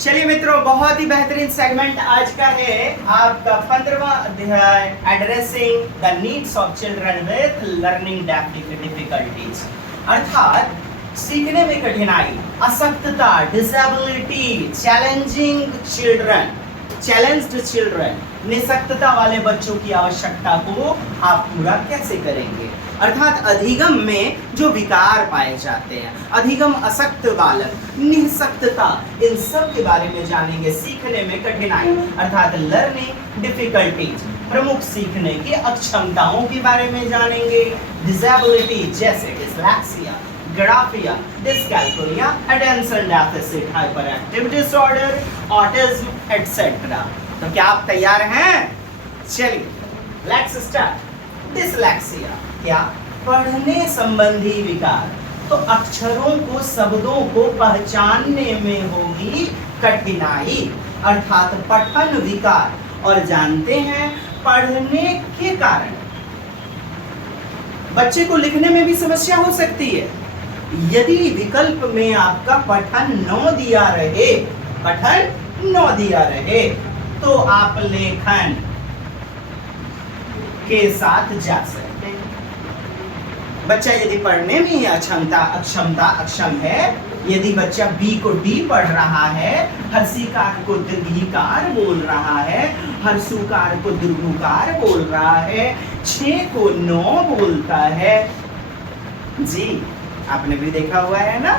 चलिए मित्रों, बहुत ही बेहतरीन सेगमेंट आज का है आपका 15वां अध्याय addressing the needs of children with learning difficulties, अर्थात सीखने में कठिनाई, असक्तता, disability, challenging children, challenged children, निसक्तता वाले बच्चों की आवश्यकता को आप पूरा कैसे करेंगे। अर्थात अधिगम में जो विकार पाए जाते हैं, अधिगम, असक्त बालक, निसक्तता, इन सब के बारे में जानेंगे। सीखने में कठिनाई अर्थात लर्निंग डिफिकल्टीज, प्रमुख सीखने की अक्षमताओं के बारे में जानेंगे। डिसेबिलिटी जैसे dyslexia, graphia, dyscalculia, attention deficit hyper active disorder, autism etcetera. तो क्या आप तैयार हैं? चलिए लेट्स स्टार्ट। डिस्लेक्सिया क्या? पढ़ने संबंधी विकार। तो अक्षरों को, शब्दों को पहचानने में होगी कठिनाई, अर्थात पठन विकार। और जानते हैं पढ़ने के कारण बच्चे को लिखने में भी समस्या हो सकती है। यदि विकल्प में आपका पठन न दिया रहे, पठन न दिया रहे, तो आप लेखन के साथ जा सकते हैं। बच्चा यदि पढ़ने में ही अक्षम है, यदि बच्चा बी को डी पढ़ रहा है, हर्षिकार को दीर्घिकार बोल रहा है, हर्षुकार को दीर्घुकार बोल रहा है, 6 को 9 बोलता है, जी आपने भी देखा हुआ है ना,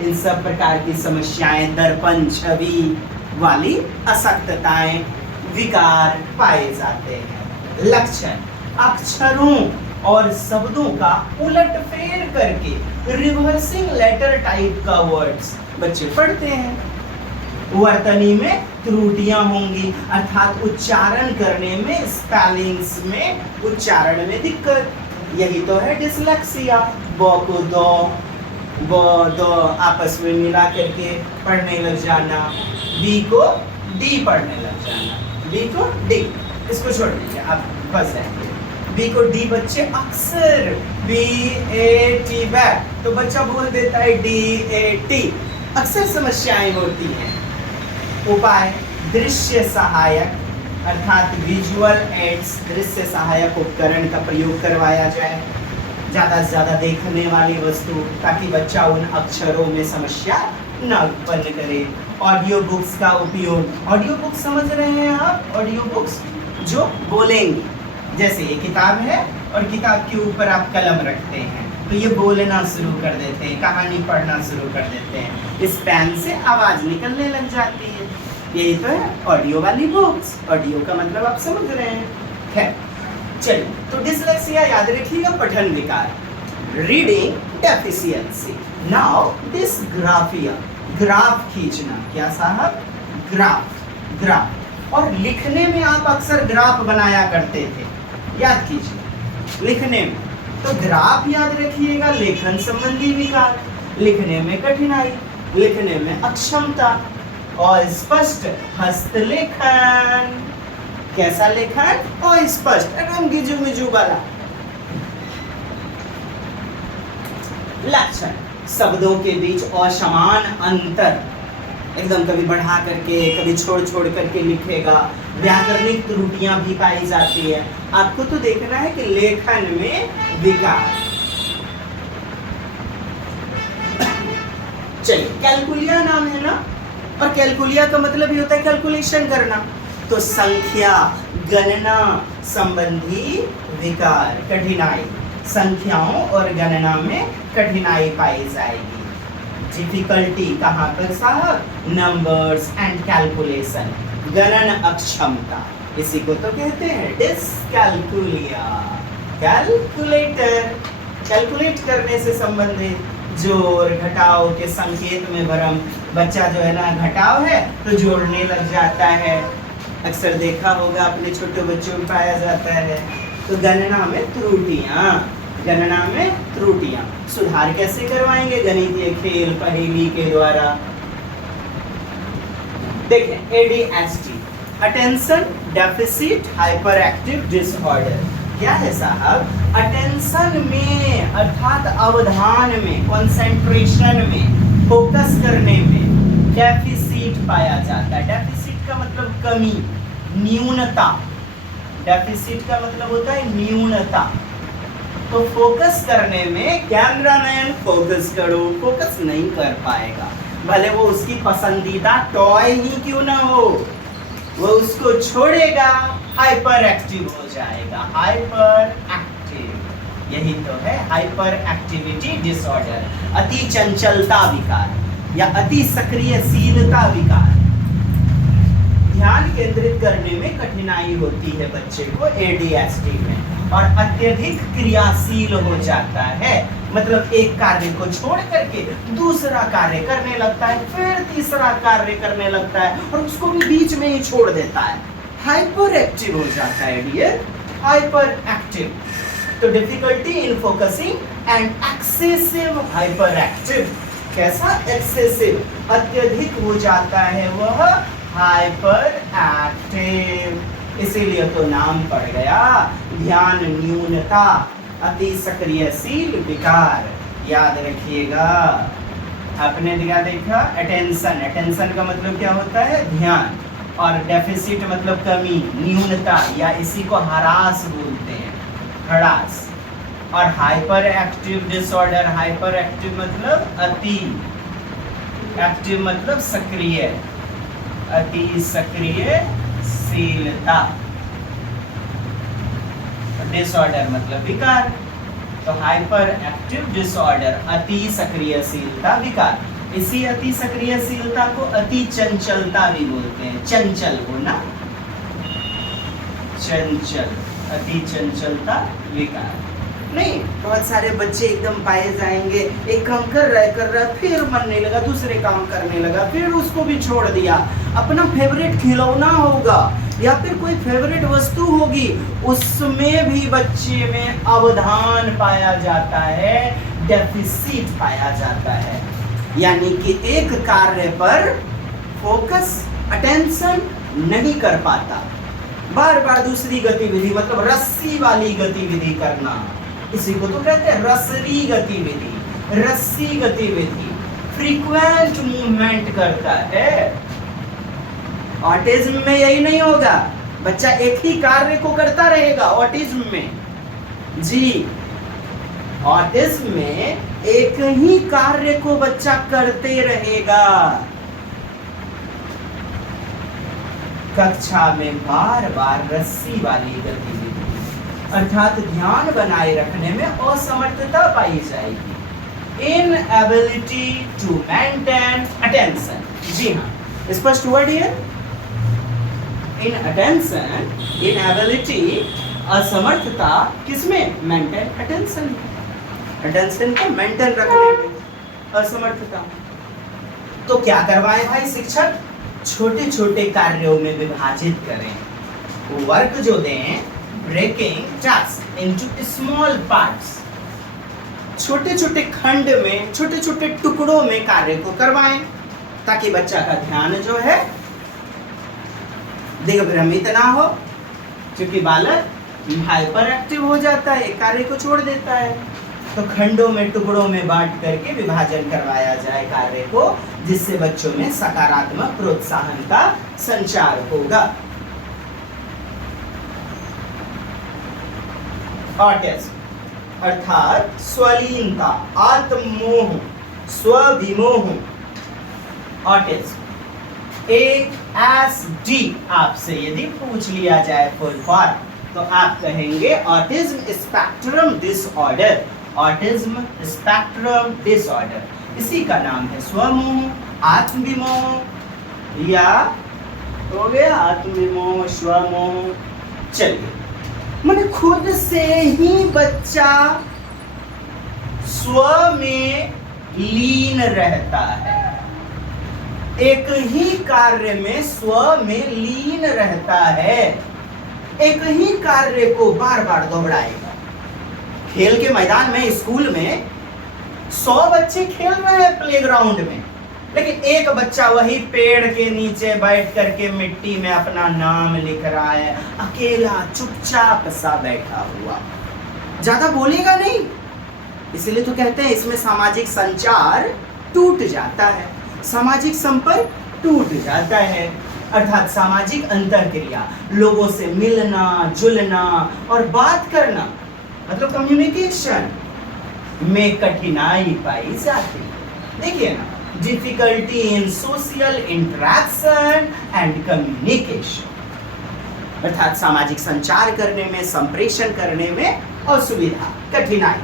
इन सब प्रकार की समस्याएं, दर्पण छवि वाली असक्तताएं, विकार पाए जाते हैं। लक्षण अक्षरों और शब्दों का उलटफेर करके रिवर्सिंग लेटर टाइप का वर्ड्स बच्चे पढ़ते हैं। वर्तनी में त्रुटियां होंगी, अर्थात उच्चारण करने में, स्पेलिंग्स में, उच्चारण में दिक्कत। यही तो है डिस्लेक्सिया। ब को दो, ब दो आपस में मिला करके पढ़ने लग जाना, बी को डी पढ़ने लग जाना, बी को डी, इसको छोड़ दीजिए, आप बस जाएंगे। बी को डी बच्चे अक्सर BAT बैट, तो बच्चा बोल देता है DAT। अक्सर समस्याएं होती हैं। उपाय दृश्य सहायक, अर्थात विजुअल एड्स, दृश्य सहायक उपकरण का प्रयोग करवाया जाए, ज़्यादा से ज़्यादा देखने वाली वस्तु, ताकि बच्चा उन अक्षरों में समस्या न उत्पन्न करे। ऑडियो बुक्स का उपयोग, ऑडियो बुक्स समझ रहे हैं आप? ऑडियो बुक्स जो बोलेंगी, जैसे ये किताब है और किताब के ऊपर आप कलम रखते हैं, तो ये बोलना शुरू कर देते हैं, कहानी पढ़ना शुरू कर देते हैं, इस पेन से आवाज निकलने लग जाती है। यही तो है ऑडियो वाली बुक्स। ऑडियो का मतलब आप समझ रहे हैं। खैर चलिए, तो डिस्लेक्सिया याद रखिएगा, पठन विकार। Reading deficiency. Now dysgraphia, graph खींचना। क्या साहब? Graph, graph. और लिखने में आप अक्सर ग्राफ बनाया करते थे, याद कीजिए। लिखने में तो ग्राफ याद रखिएगा, लेखन संबंधी विकार, लिखने में कठिनाई, लिखने में अक्षमता, और स्पष्ट हस्तलेखन। कैसा लेखन? अस्पष्ट, एकदम गिजू मिजू वाला। लक्षण शब्दों के बीच असमान अंतर, एकदम कभी बढ़ा करके कभी छोड़ छोड़ करके लिखेगा। व्याकरणिक त्रुटियां भी पाई जाती है। आपको तो देखना है कि लेखन में विकार। चलिए, कैलकुलिया नाम है ना, और कैलकुलिया का मतलब ही होता है कैलकुलेशन करना। तो संख्या, गणना संबंधी विकार, कठिनाई, संख्याओं और गणना में कठिनाई पाई जाएगी। डिफिकल्टी कहाँ पर साहब? नंबर्स एंड कैलकुलेशन, गणन अक्षमता, इसी को तो कहते हैं डिस्कैल्कुलिया। कैलकुलेटर, कैलकुलेट करने से संबंधित, जोड़ घटाव के संकेत में भ्रम। बच्चा जो है ना, घटाव है तो जोड़ने लग जाता है, अक्सर देखा होगा अपने छोटे बच्चों में पाया जाता है। तो गणना में त्रुटियां, गणना में त्रुटियां सुधार कैसे करवाएंगे? गणितीय खेल, पहेली के द्वारा। देखें, ADHD, attention deficit hyper active disorder. क्या है साहब? अटेंशन में, अर्थात अवधान में, कंसंट्रेशन में, फोकस करने में डेफिसिट डेफिसिट पाया जाता है। डेफिसिट का मतलब कमी, न्यूनता। डेफिसिट का मतलब होता है न्यूनता। तो फोकस करने में कैमरा मैन फोकस करो, फोकस नहीं कर पाएगा, भले वो उसकी पसंदीदा टॉय ही क्यों ना हो, वो उसको छोड़ेगा, हाइपर एक्टिव हो जाएगा। हाइपर एक्टिव, यही तो है हाइपर एक्टिविटी डिसऑर्डर, अति चंचलता विकार या अति सक्रियशीलता विकार। ध्यान केंद्रित करने में कठिनाई होती है बच्चे को एडीएचडी में, और अत्यधिक क्रियाशील हो जाता है, मतलब एक कार्य को छोड़ करके दूसरा कार्य करने लगता है, फिर तीसरा कार्य करने लगता है, और उसको भी बीच में ही छोड़ देता है। हाइपर एक्टिव हो जाता है डियर, हाइपर एक्टिव। तो difficulty in focusing and excessive hyper active. कैसा? एक्सेसिव, अत्यधिक हो जाता है वह हाइपर एक्टिव, इसीलिए तो नाम पड़ गया ध्यान न्यूनता, अति सक्रियशील विकार। याद रखिएगा। आपने देखा अटेंशन, अटेंशन का मतलब क्या होता है? ध्यान। और डेफिसिट मतलब कमी, न्यूनता, या इसी को हरास बोलते हैं, हरास। और hyper active disorder, hyper active मतलब अति, एक्टिव मतलब सक्रिय, अति सक्रियशीलता, डिसऑर्डर मतलब विकार। तो हाइपर एक्टिव डिसऑर्डर, अति सक्रियशीलता विकार। इसी अति सक्रियशीलता को अति चंचलता भी बोलते हैं, चंचल होना, चंचल, अति चंचलता विकार। नहीं, बहुत सारे बच्चे एकदम पाए जाएंगे, एक काम कर रहा फिर मन नहीं लगा, दूसरे काम करने लगा, फिर उसको भी छोड़ दिया। अपना फेवरेट खिलौना होगा या फिर कोई फेवरेट वस्तु होगी, उसमें भी बच्चे में अवधान पाया जाता है, डेफिसिट पाया जाता है। यानी कि एक कार्य पर फोकस, अटेंशन नहीं कर पाता, बार बार दूसरी गतिविधि, मतलब रस्सी वाली गतिविधि करना, इसी को तो कहते हैं रसरी गतिविधि, रस्सी गतिविधि, फ्रीक्वेंट मूवमेंट करता है। ऑटिज्म में यही नहीं होगा, बच्चा एक ही कार्य को करता रहेगा ऑटिज्म में। जी, ऑटिज्म में एक ही कार्य को बच्चा करते रहेगा, कक्षा में बार बार रस्सी वाली गतिविधि, अर्थात ध्यान बनाए रखने में असमर्थता पाई जाएगी। Inability to maintain attention. जी हाँ, स्पष्ट हुआ डियर? इन अटेंशन, इनएबिलिटी, असमर्थता किसमें? मेंटेन अटेंशन, अटेंशन को मेंटेन रखने में असमर्थता। तो क्या करवाएं भाई शिक्षक? छोटे छोटे कार्यों में विभाजित करें, वर्क जो दें, breaking task into small parts, छोटे छोटे खंड में, छोटे छोटे टुकड़ों में कार्य को करवाएं, ताकि बच्चा का ध्यान जो है दिग्भ्रमित ना हो, क्योंकि बालक हाइपर एक्टिव हो जाता है, एक कार्य को छोड़ देता है। तो खंडों में, टुकड़ों में बांट करके विभाजन करवाया जाए कार्य को, जिससे बच्चों में सकारात्मक प्रोत्साहन का संचार होगा। ऑटिज्म अर्थात स्वलीनता, आत्ममोह, स्वविमोह। ऑटिज्म ASD आपसे यदि पूछ लिया जाए फुल फॉर्म, तो आप कहेंगे autism spectrum disorder, autism spectrum disorder. इसी का नाम है स्वमोह, आत्मविमोह, या हो गया आत्मविमोह, स्वमोह। चलिए, मैंने खुद से ही बच्चा स्व में लीन रहता है, एक ही कार्य में स्व में लीन रहता है, एक ही कार्य को बार बार दोहराएगा। खेल के मैदान में, स्कूल में 100 बच्चे खेल रहे हैं प्लेग्राउंड में, लेकिन एक बच्चा वही पेड़ के नीचे बैठ करके मिट्टी में अपना नाम लिख रहा है, अकेला चुपचाप सा बैठा हुआ, ज्यादा बोलेगा नहीं। इसलिए तो कहते हैं इसमें सामाजिक संचार टूट जाता है, सामाजिक संपर्क टूट जाता है। अर्थात सामाजिक अंतरक्रिया, लोगों से मिलना जुलना और बात करना, मतलब कम्युनिकेशन में कठिनाई पाई जाती है। देखिए ना, difficulty in social interaction and communication, अर्थात सामाजिक संचार करने में, संप्रेषण करने में असुविधा, कठिनाई।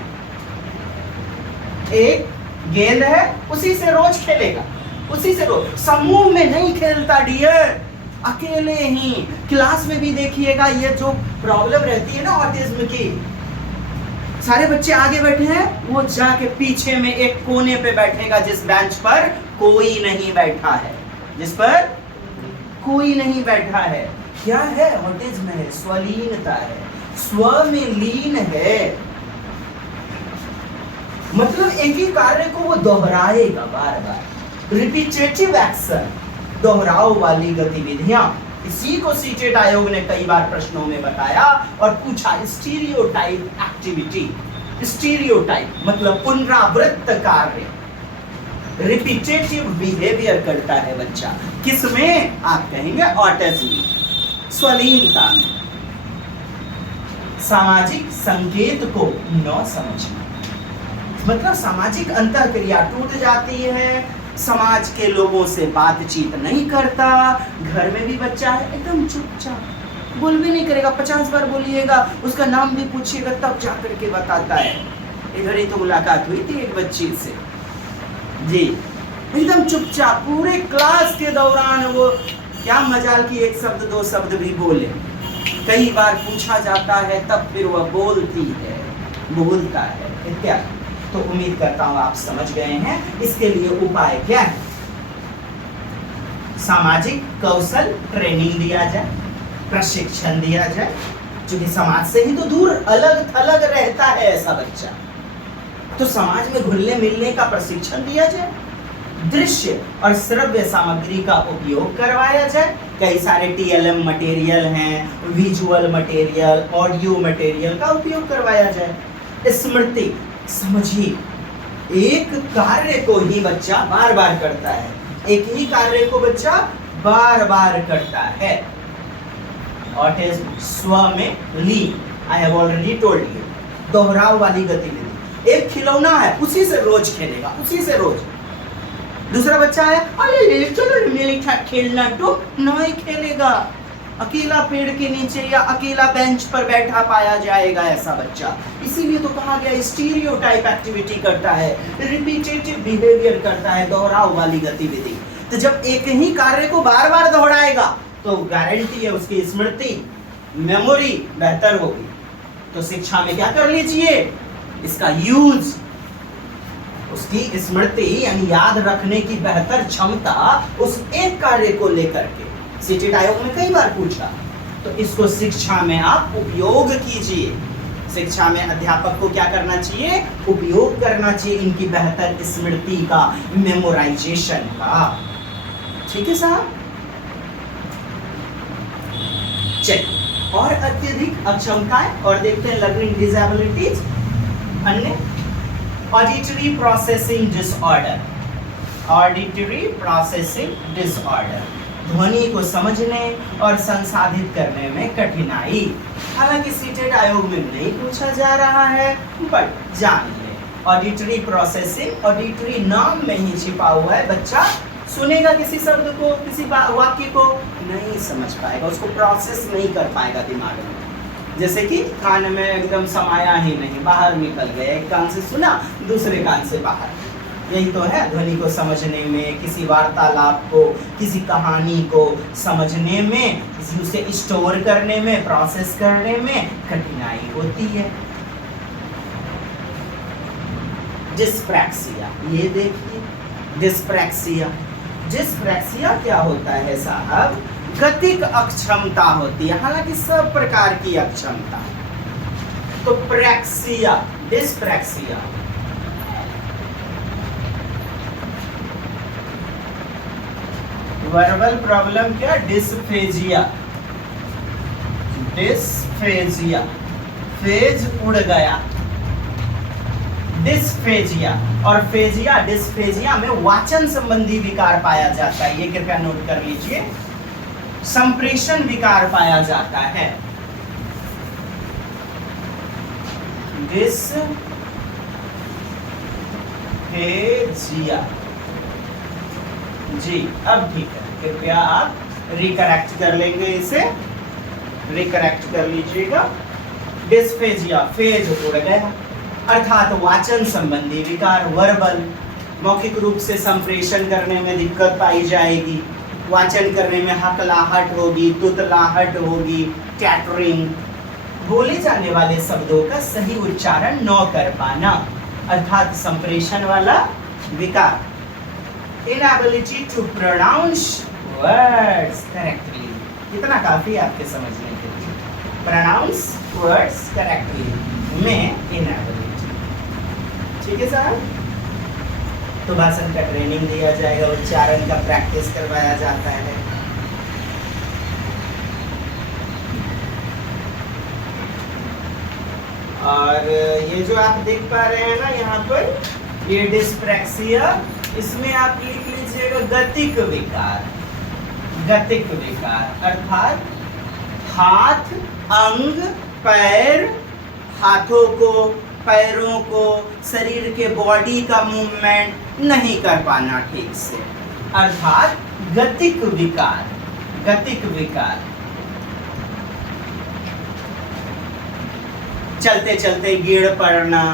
एक गेंद है, उसी से रोज खेलेगा, उसी से रोज, समूह में नहीं खेलता डियर, अकेले ही। क्लास में भी देखिएगा ये जो प्रॉब्लम रहती है ना ऑटिज्म की, सारे बच्चे आगे बैठे हैं, वो जाके पीछे में एक कोने पे बैठेगा जिस बेंच पर कोई नहीं बैठा है, जिस पर कोई नहीं बैठा है। क्या है? ऑटिज्म है, स्वलीनता है, स्व में लीन है। मतलब एक ही कार्य को वो दोहराएगा बार बार, रिपीटेटिव एक्शन, दोहराव वाली गतिविधियां। इसी को सीटेट आयोग ने कई बार प्रश्नों में बताया और पूछा, स्टीरियोटाइप एक्टिविटी। स्टीरियोटाइप मतलब पुनरावृत्त कार्य, रिपीटेटिव बिहेवियर करता है बच्चा। किसमें? आप कहेंगे ऑटिज्म, स्वलीनता में। सामाजिक संकेत को न समझना, मतलब सामाजिक अंतरक्रिया टूट जाती है, समाज के लोगों से बातचीत नहीं करता। घर में भी बच्चा है एकदम चुपचाप, बोल भी नहीं करेगा, 50 बार बोलिएगा, उसका नाम भी पूछिएगा तब जाकर के बताता है। इधर ही तो मुलाकात हुई थी एक बच्ची से जी, एकदम चुपचाप, पूरे क्लास के दौरान वो क्या मजाल की एक शब्द दो शब्द भी बोले। कई बार पूछा जाता है तब फिर वह बोलती है, बोलता है इत्यादि। तो उम्मीद करता हूं आप समझ गए हैं। इसके लिए उपाय क्या है? सामाजिक कौशल ट्रेनिंग दिया जाए, प्रशिक्षण दिया जाए, क्योंकि समाज से ही तो दूर अलग थलग रहता है ऐसा बच्चा, तो समाज में घुलने मिलने का प्रशिक्षण दिया जाए। दृश्य और श्रव्य सामग्री का उपयोग करवाया जाए। कई सारे TLM मटेरियल हैं, विजुअल मटेरियल, ऑडियो मटेरियल का उपयोग करवाया जाए। स्मृति, समझिए, एक कार्य को ही बच्चा बार बार करता है, एक ही कार्य को बच्चा बार बार करता है। ऑटिज्म स्व में लीन, I have already told you, दोहराव वाली गतिविधि। एक खिलौना है, उसी से रोज खेलेगा, उसी से रोज। दूसरा बच्चा है, अरे चलो मेरे साथ खेलना, तो नहीं खेलेगा, अकेला पेड़ के नीचे या अकेला बेंच पर बैठा पाया जाएगा ऐसा बच्चा। इसीलिए तो कहा गया स्टीरियोटाइप एक्टिविटी करता है, रिपीटेटिव बिहेवियर करता है, दोहराव वाली गतिविधि। तो जब एक ही कार्य को बार बार दोहराएगा तो गारंटी है उसकी स्मृति, मेमोरी बेहतर होगी। तो शिक्षा में क्या कर लीजिए, इसका यूज, उसकी स्मृति यानी याद रखने की बेहतर क्षमता उस एक कार्य को लेकर के। सीटेट आयोग ने कई बार पूछा, तो इसको शिक्षा में आप उपयोग कीजिए। शिक्षा में अध्यापक को क्या करना चाहिए? उपयोग करना चाहिए इनकी बेहतर स्मृति का, मेमोराइजेशन का। ठीक है साहब? चलिए, और अत्यधिक अक्षमताएं और देखते हैं लर्निंग डिसेबिलिटीज। अन्य auditory processing disorder, auditory processing disorder, ध्वनि को समझने और संसाधित करने में कठिनाई। हालांकि सीटेट आयोग में नहीं पूछा जा रहा है, बट जान ले, ऑडिटरी प्रोसेसिंग, ऑडिटरी नाम में ही छिपा हुआ है। बच्चा सुनेगा किसी शब्द को, किसी वाक्य को, नहीं समझ पाएगा, उसको प्रोसेस नहीं कर पाएगा दिमाग में। जैसे कि कान में एकदम समाया ही नहीं, बाहर निकल गया, एक कान से सुना, दूसरे कान से बाहर। यही तो है, ध्वनि को समझने में, किसी वार्तालाप को, किसी कहानी को समझने में, किसी उसे स्टोर करने में, प्रोसेस करने में कठिनाई होती है। डिस्प्रैक्सिया, ये देखिए डिस्प्रैक्सिया। डिस्प्रैक्सिया क्या होता है साहब? गतिक अक्षमता होती है, हालांकि सब प्रकार की अक्षमता। तो प्रैक्सिया, डिस्प्रैक्सिया, वर्बल प्रॉब्लम क्या? डिस्फेजिया, डिस्फेजिया, फेज उड़ गया, डिस्फेजिया। और फेजिया डिस्फेजिया में वाचन संबंधी विकार पाया जाता है, ये कृपया नोट कर लीजिए। संप्रेषण विकार पाया जाता है। डिस्फेजिया जी, अब ठीक है, कृपया आप रिकरेक्ट कर लेंगे, इसे रिकरेक्ट कर लीजिएगा। डिस्फेजिया, फेज उड़ गया, अर्थात वाचन संबंधी विकार, वर्बल, मौखिक रूप से संप्रेषण करने में दिक्कत पाई जाएगी, वाचन करने में हकलाहट होगी, तुतलाहट होगी, टैटरिंग, बोले जाने वाले शब्दों का सही उच्चारण न कर पाना, अर्थात संप्रेषण वाला विकार। Inability to pronounce words correctly, इतना काफी आपके समझने के लिए। प्रोनाउंस वर्ड्स करेक्टली में इनएबिलिटी, ठीक है साहब। तो भाषण का ट्रेनिंग दिया जाएगा, उच्चारण का प्रैक्टिस करवाया जाता है। और ये जो आप देख पा रहे हैं ना यहाँ पर, ये डिस्प्रैक्सिया, इसमें आप लिख लीजिएगा गतिक विकार। गतिक विकार अर्थात हाथ, अंग, पैर, हाथों को, पैरों को, शरीर के बॉडी का मूवमेंट नहीं कर पाना ठीक से, अर्थात गतिक विकार। गतिक विकार, चलते चलते गिर पड़ना,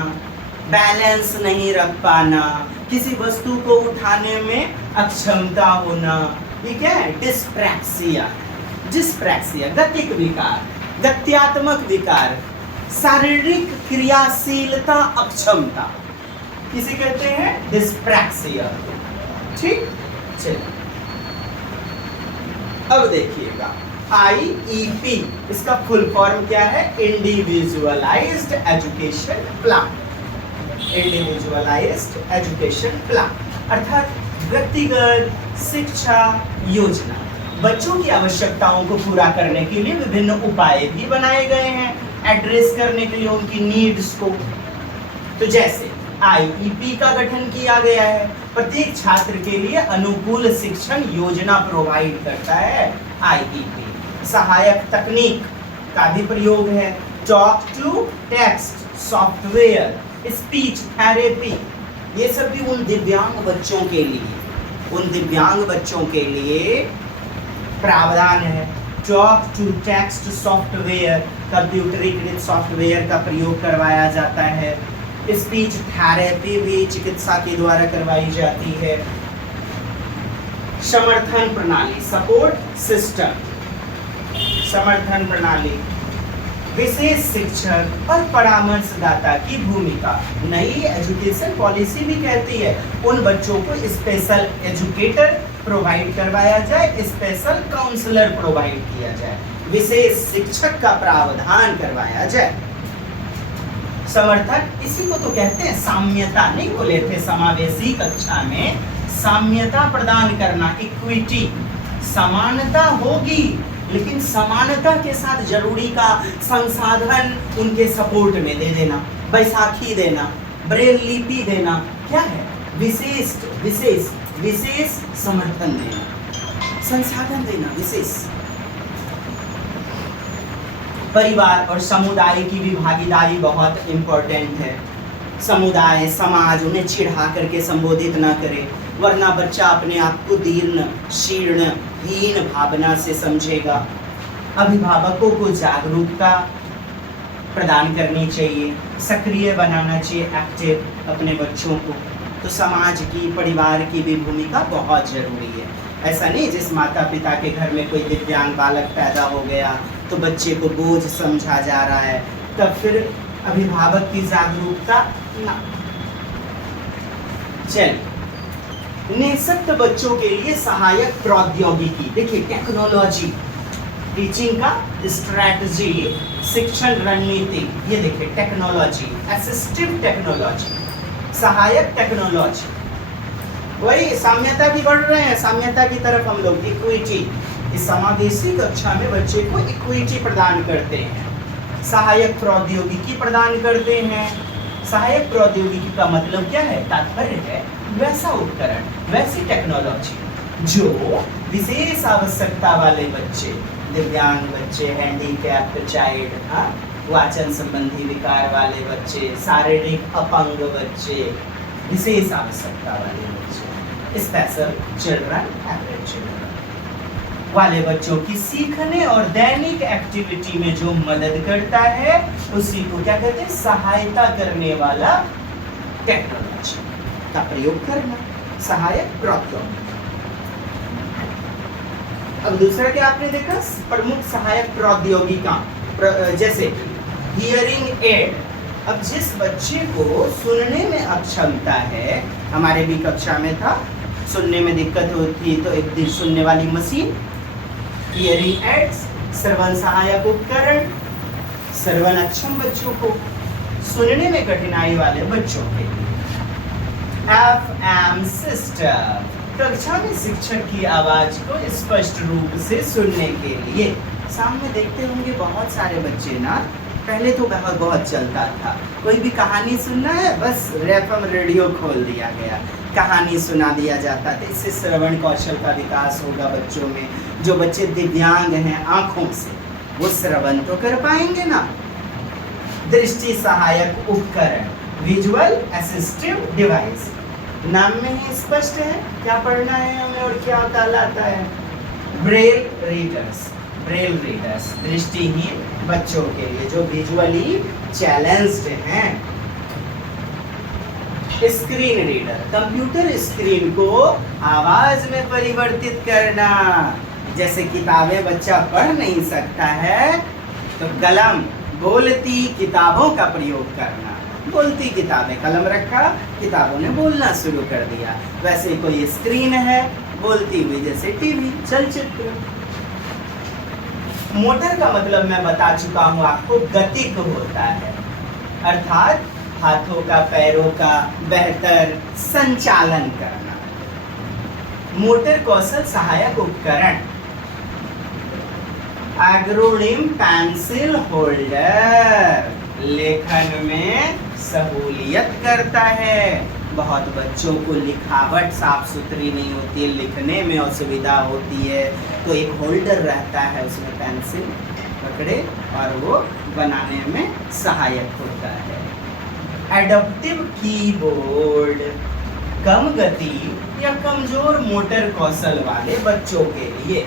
बैलेंस नहीं रख पाना, किसी वस्तु को उठाने में अक्षमता होना, ठीक है, डिस्प्रैक्सिया। डिस्प्रैक्सिया गतिक विकार, गत्यात्मक विकार, शारीरिक क्रियाशीलता अक्षमता, किसे कहते हैं? डिस्प्रैक्सिया। ठीक, चलिए अब देखिएगा, IEP इसका फुल फॉर्म क्या है? Individualised education plan. Individualised education plan अर्थात व्यक्तिगत शिक्षा योजना। बच्चों की आवश्यकताओं को पूरा करने के लिए विभिन्न उपाय भी बनाए गए हैं, एड्रेस करने के लिए उनकी नीड्स को। तो जैसे IEP का गठन किया गया है, प्रत्येक छात्र के लिए अनुकूल शिक्षण योजना प्रोवाइड करता है IEP। सहायक तकनीक का भी प्रयोग है, talk to text software, speech therapy, ये सब भी उन दिव्यांग बच्चों के लिए, उन दिव्यांग बच्चों के लिए प्रावधान है। टॉक टू टेक्स्ट सॉफ्टवेयर, कंप्यूटरीकृत सॉफ्टवेयर का प्रयोग करवाया जाता है। स्पीच थेरेपी भी चिकित्सा के द्वारा करवाई जाती है। समर्थन प्रणाली, सपोर्ट सिस्टम, समर्थन प्रणाली, विशेष शिक्षक और परामर्शदाता की भूमिका। नई एजुकेशन पॉलिसी भी कहती है उन बच्चों को स्पेशल एजुकेटर प्रोवाइड करवाया जाए, स्पेशल काउंसलर प्रोवाइड किया जाए, विशेष शिक्षक का प्रावधान करवाया जाए। समर्थन, इसी को तो कहते हैं साम्यता, नहीं बोले थे समावेशी कक्षा में? साम्यता प्रदान करना, इक्विटी, समानता होगी लेकिन समानता के साथ जरूरी का संसाधन उनके सपोर्ट में दे देना, बैसाखी देना, ब्रेल लिपि देना, क्या है? विशेष विशेष विशेष समर्थन देना, संसाधन देना, विशेष। परिवार और समुदाय की भी भागीदारी बहुत इम्पोर्टेंट है। समुदाय, समाज उन्हें चिढ़ा करके संबोधित ना करे, वरना बच्चा अपने आप को दीर्ण, शीर्ण, हीन भावना से समझेगा। अभिभावकों को जागरूकता प्रदान करनी चाहिए, सक्रिय बनाना चाहिए, एक्टिव अपने बच्चों को। तो समाज की, परिवार की भी भूमिका बहुत जरूरी है। ऐसा नहीं जिस माता पिता के घर में कोई दिव्यांग बालक पैदा हो गया तो बच्चे को बोझ समझा जा रहा है, तब फिर अभिभावक की जागरूकता ना। चलिए, निःशक्त बच्चों के लिए सहायक प्रौद्योगिकी, देखिए टेक्नोलॉजी, टीचिंग का स्ट्रैटेजी, शिक्षण रणनीति, ये देखिए टेक्नोलॉजी, असिस्टिव टेक्नोलॉजी, सहायक टेक्नोलॉजी। वही साम्यता भी बढ़ रहे हैं, साम्यता की तरफ हम लोग, इक्विटी। इस समावेशी कक्षा में बच्चे को इक्विटी प्रदान करते हैं, सहायक प्रौद्योगिकी प्रदान करते हैं, सहायक प्रौद्योगिकी का मतलब क्या है, तात्पर्य है वैसा उपकरण, वैसी टेक्नोलॉजी जो विशेष आवश्यकता वाले बच्चे, दिव्यांग बच्चे, हैंडीकैप्ड चाइल्ड, वाचन संबंधी विकार वाले बच्चे, शारीरिक अपंग बच्चे, विशेष आवश्यकता वाले बच्चे, स्पेशल चिल्ड्रन, एवरेज चिल्ड्रन वाले बच्चों की सीखने और दैनिक एक्टिविटी में जो मदद करता है उसी को क्या कहते हैं, सहायता करने वाला टेक्नोलॉजी का प्रयोग करना, सहायक प्रौद्योगिकी। अब दूसरा क्या आपने देखा, प्रमुख सहायक प्रौद्योगिका, जैसे हियरिंग एड। अब जिस बच्चे को सुनने में अक्षमता है, हमारे भी कक्षा में था, सुनने में दिक्कत होती तो एक दिन सुनने वाली मशीन, हियरिंग एड्स, श्रवण सहायक उपकरण, श्रवण अक्षम बच्चों को, सुनने में कठिनाई वाले बच्चों के लिए FM सिस्टम, कक्षा में शिक्षक की आवाज को स्पष्ट रूप से सुनने के लिए। सामने देखते होंगे बहुत सारे बच्चे ना, पहले तो बहुत चलता था, कोई भी कहानी सुनना है बस एफएम रेडियो खोल दिया गया, कहानी सुना दिया जाता था। इससे श्रवण कौशल का विकास होगा बच्चों में। जो बच्चे दिव्यांग हैं आंखों से, वो श्रवण तो कर पाएंगे ना। दृष्टि सहायक उपकरण, विजुअल असिस्टिव डिवाइस, नाम में ही स्पष्ट है क्या पढ़ना है हमें और क्या कहलाता है। ब्रेल रीडर्स, ब्रेल रीडर्स दृष्टिहीन बच्चों के लिए जो विजुअली चैलेंज्ड हैं। स्क्रीन रीडर, कंप्यूटर स्क्रीन को आवाज में परिवर्तित करना। जैसे किताबें बच्चा पढ़ नहीं सकता है तो कलम, बोलती किताबों का प्रयोग करना। बोलती किताबें, कलम रखा, किताबों ने बोलना शुरू कर दिया। वैसे कोई स्क्रीन है बोलती हुई, जैसे टीवी, चलचित्र। मोटर का मतलब मैं बता चुका हूं आपको, गतिक होता है, अर्थात हाथों का, पैरों का बेहतर संचालन करना। मोटर कौशल सहायक उपकरण, एग्रोनिम पेंसिल होल्डर, लेखन में सहूलियत करता है। बहुत बच्चों को लिखावट साफ सुथरी नहीं होती है, लिखने में असुविधा होती है, तो एक होल्डर रहता है, उसमें पेंसिल पकड़े और वो बनाने में सहायक होता है। एडप्टिव कीबोर्ड, कम गति या कमजोर मोटर कौशल वाले बच्चों के लिए,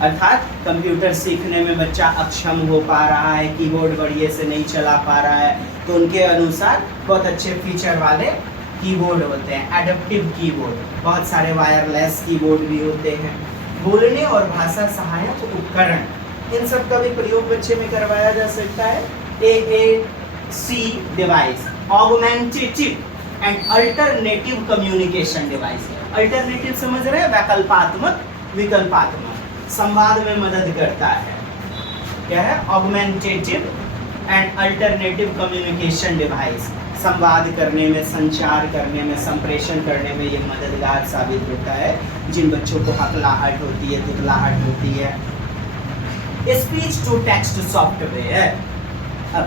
अर्थात कंप्यूटर सीखने में बच्चा अक्षम हो पा रहा है, कीबोर्ड बढ़िया से नहीं चला पा रहा है, तो उनके अनुसार बहुत अच्छे फीचर वाले कीबोर्ड होते हैं, एडप्टिव कीबोर्ड। बहुत सारे वायरलेस कीबोर्ड भी होते हैं। बोलने और भाषा सहायक उपकरण, इन सब का भी प्रयोग बच्चे में करवाया जा सकता है। AAC device, augmentative and alternative communication device. Alternative समझ रहे हैं, वैकल्पात्मक, विकल्पात्मक, संवाद में मदद करता है। क्या है? Augmentative and alternative communication device, संवाद करने में, संचार करने में, संप्रेषण करने में ये मददगार साबित होता है। जिन बच्चों को हकलाहट होती है, तुतलाहट होती है। स्पीच टू टेक्स्ट सॉफ्टवेयर, अब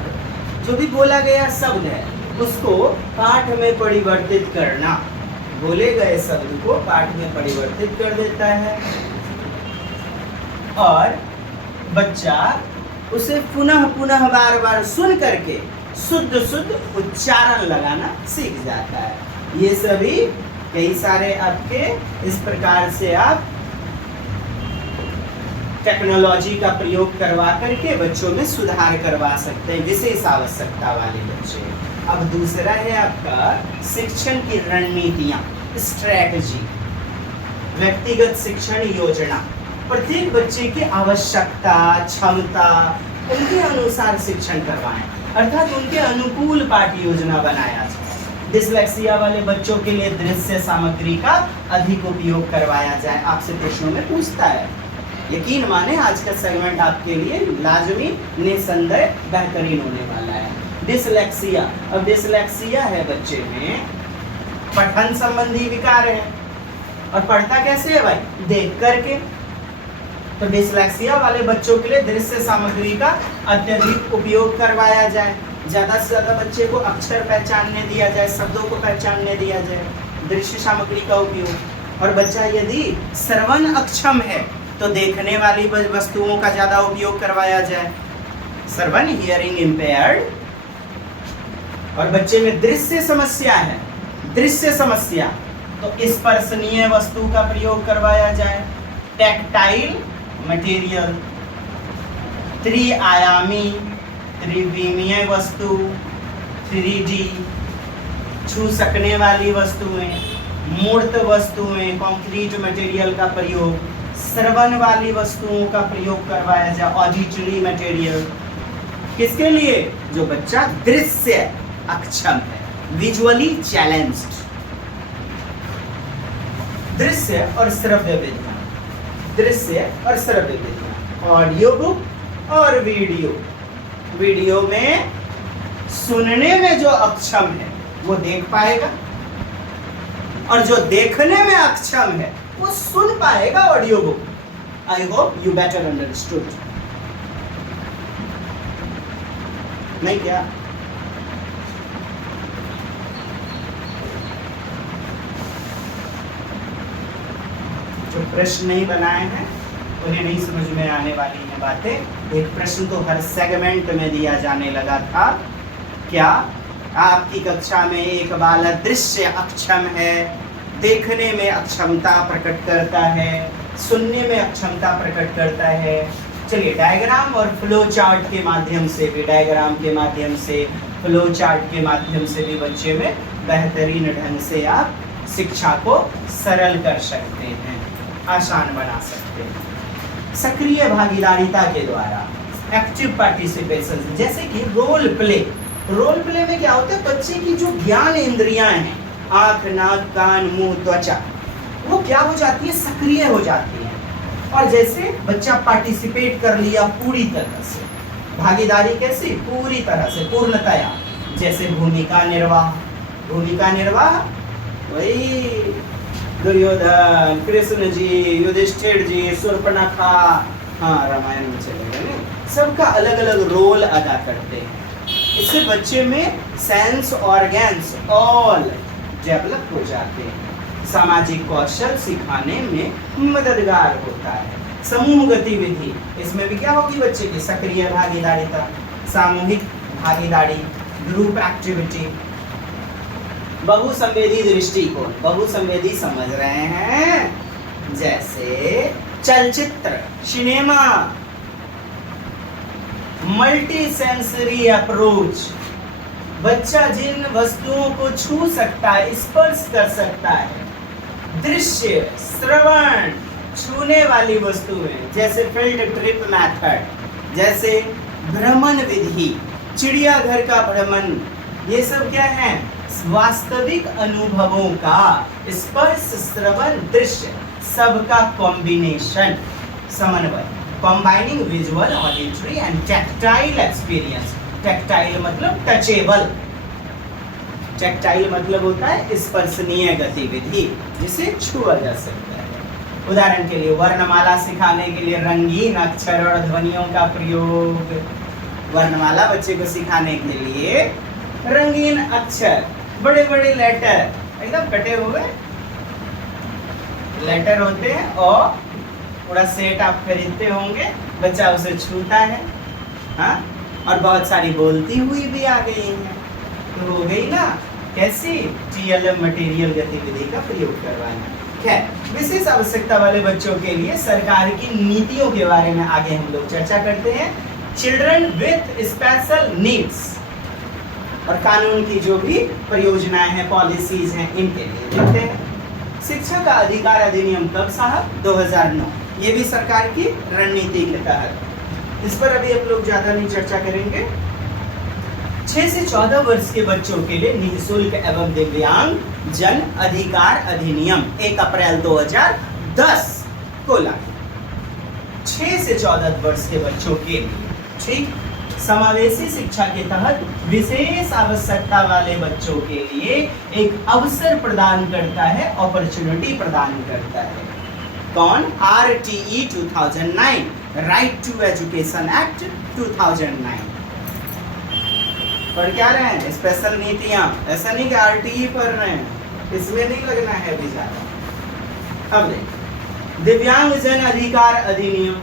जो भी बोला गया शब्द है उसको पाठ में परिवर्तित करना, बोले गए शब्द को पाठ में परिवर्तित कर देता है और बच्चा उसे पुनः पुनः बार बार सुन करके शुद्ध शुद्ध उच्चारण लगाना सीख जाता है। ये सभी कई सारे आपके इस प्रकार से आप टेक्नोलॉजी का प्रयोग करवा करके बच्चों में सुधार करवा सकते हैं, विशेष आवश्यकता वाले बच्चे। अब दूसरा है आपका शिक्षण की रणनीतियां, स्ट्रैटेजी, व्यक्तिगत शिक्षण योजना। प्रत्येक बच्चे की आवश्यकता, क्षमता, उनके अनुसार शिक्षण करवाएं, अर्थात उनके अनुकूल पाठ्य योजना बनाया जाए। डिसलेक्सिया वाले बच्चों के लिए दृश्य सामग्री का अधिक उपयोग करवाया जाए। आपसे प्रश्नों में पूछता है, यकीन माने आज का सेगमेंट आपके लिए लाजमी, निसंदेह बेहतरीन होने वाला है। डिसलेक्सिया, अब डिसलेक्सिया है बच्चे में पठन संबंधी विकार है, और पढ़ता कैसे है भाई? देख करके। तो डिसलेक्सिया वाले बच्चों के लिए दृश्य सामग्री का अत्यधिक उपयोग करवाया जाए। ज्यादा से ज्यादा बच्चे को अक्षर पहचानने दिया जाए, शब्दों को पहचानने दिया जाए, दृश्य सामग्री का उपयोग। और बच्चा यदि श्रवण अक्षम है तो देखने वाली वस्तुओं का ज्यादा उपयोग करवाया जाए, श्रवण हियरिंग इम्पेयर्ड। और बच्चे में दृश्य समस्या है, दृश्य समस्या, तो स्पर्शनीय वस्तु का प्रयोग करवाया जाए, टैक्टाइल मटेरियल, त्रिआयामी त्रिविमीय वस्तु, 3D, छू सकने वाली वस्तुएं, मूर्त वस्तुएं, कंक्रीट मटेरियल का प्रयोग, श्रवण वाली वस्तुओं का प्रयोग करवाया जाए, ऑडिटरी मटेरियल। किसके लिए? जो बच्चा दृश्य अक्षम है, विजुअली चैलेंज्ड। दृश्य और श्रव्य विधियां, दृश्य और श्रव्य विधियां, ऑडियो बुक और वीडियो। वीडियो में सुनने में जो अक्षम है वो देख पाएगा, और जो देखने में अक्षम है वो सुन पाएगा audio book. I hope you better understood. नहीं क्या? जो प्रश्न नहीं बनाए हैं उन्हें नहीं समझ में आने वाली हैं बातें। एक प्रश्न तो हर सेगमेंट में दिया जाने लगा था। क्या आपकी कक्षा में एक बालक दृश्य अक्षम है, देखने में अक्षमता प्रकट करता है, सुनने में अक्षमता प्रकट करता है? चलिए डायग्राम और फ्लो चार्ट के माध्यम से भी, डायग्राम के माध्यम से, फ्लो चार्ट के माध्यम से भी बच्चे में बेहतरीन ढंग से आप शिक्षा को सरल कर सकते हैं, आसान बना सकते हैं। सक्रिय भागीदारिता के द्वारा, एक्टिव पार्टिसिपेशन, जैसे कि रोल प्ले। रोल प्ले में क्या होता है? बच्चे की जो ज्ञान इंद्रियां हैं, आंख, नाक, कान, मुंह, त्वचा, वो क्या हो जाती है? सक्रिय हो जाती है। और जैसे बच्चा पार्टिसिपेट कर लिया पूरी तरह से, भागीदारी कैसी? पूरी तरह से, पूर्णतया। जैसे भूमिका निर्वाह, भूमिका निर्वाह वही दुर्योधन, कृष्ण जी, युधिष्ठिर जी, शूर्पणखा, हाँ रामायण में चलेगा नहीं, सबका अलग अलग रोल अदा करते हैं। इससे बच्चे में सेंस ऑर्गन्स ऑल डेवलप हो जाते हैं। सामाजिक कौशल सिखाने में मददगार होता है। समूह गतिविधि, इसमें भी क्या होगी? बच्चे की सक्रिय भागीदारिता, सामूहिक भागीदारी, ग्रुप एक्टिविटी। बहुसंवेदी दृष्टिकोण, बहुसंवेदी समझ रहे हैं? जैसे चलचित्र, सिनेमा, मल्टी सेंसरी अप्रोच। बच्चा जिन वस्तुओं को छू सकता है, स्पर्श कर सकता है, दृश्य, श्रवण, छूने वाली वस्तुएं, जैसे फील्ड ट्रिप मेथड, जैसे भ्रमण विधि, चिड़ियाघर का भ्रमण, ये सब क्या है? वास्तविक अनुभवों का स्पर्श, श्रवण, दृश्य, सबका कॉम्बिनेशन, समन्वय, combining visual, auditory and tactile experience. Tactile मतलब टचेबल, टैक्टाइल मतलब होता है स्पर्शनीय गतिविधि, जिसे छुआ जा सकता है। उदाहरण के लिए वर्णमाला सिखाने के लिए रंगीन अक्षर और ध्वनियों का प्रयोग। वर्णमाला बच्चे को सिखाने के लिए रंगीन अक्षर, बड़े बड़े लेटर, एकदम कटे हुए लेटर होते हैं, और पूरा सेट आप खरीदते होंगे, बच्चा उसे छूता है, हाँ, और बहुत सारी बोलती हुई भी आ गई हैं, तो हो गई ना कैसी? TLM मटेरियल गतिविधि का प्रयोग करवाना। खैर, विशेष आवश्यकता वाले बच्चों के लिए सरकार की नीतियों के बारे में आगे हम लोग चर्चा करते हैं। चिल्ड्रन विथ स्पेशल नीड्स, और कानून की जो भी परियोजनाएं हैं, पॉलिसीज हैं, इनके लिए देखते हैं। शिक्षा का अधिकार अधिनियम कब साहब? 2009। ये भी सरकार की रणनीति के तहत। इस पर अभी आप लोग ज्यादा नहीं चर्चा करेंगे। 6 से 14 वर्ष के बच्चों के लिए निःशुल्क एवं दिव्यांग जन अधिकार अधिनियम 1 अप्रैल 2010 को लागू। 6 से 14 वर्ष के बच्चों के लिए, ठीक, समावेशी शिक्षा के तहत विशेष आवश्यकता वाले बच्चों के लिए एक अवसर प्रदान करता है, अपॉर्चुनिटी प्रदान करता है। कौन? RTE 2009, right to education act 2009। पढ़ क्या रहे हैं? स्पेशल नीतियां। ऐसा नहीं कि आरटीई पढ़ रहे हैं, इसमें नहीं लगना है अभी ज्यादा। अब देखिए दिव्यांग जन अधिकार अधिनियम,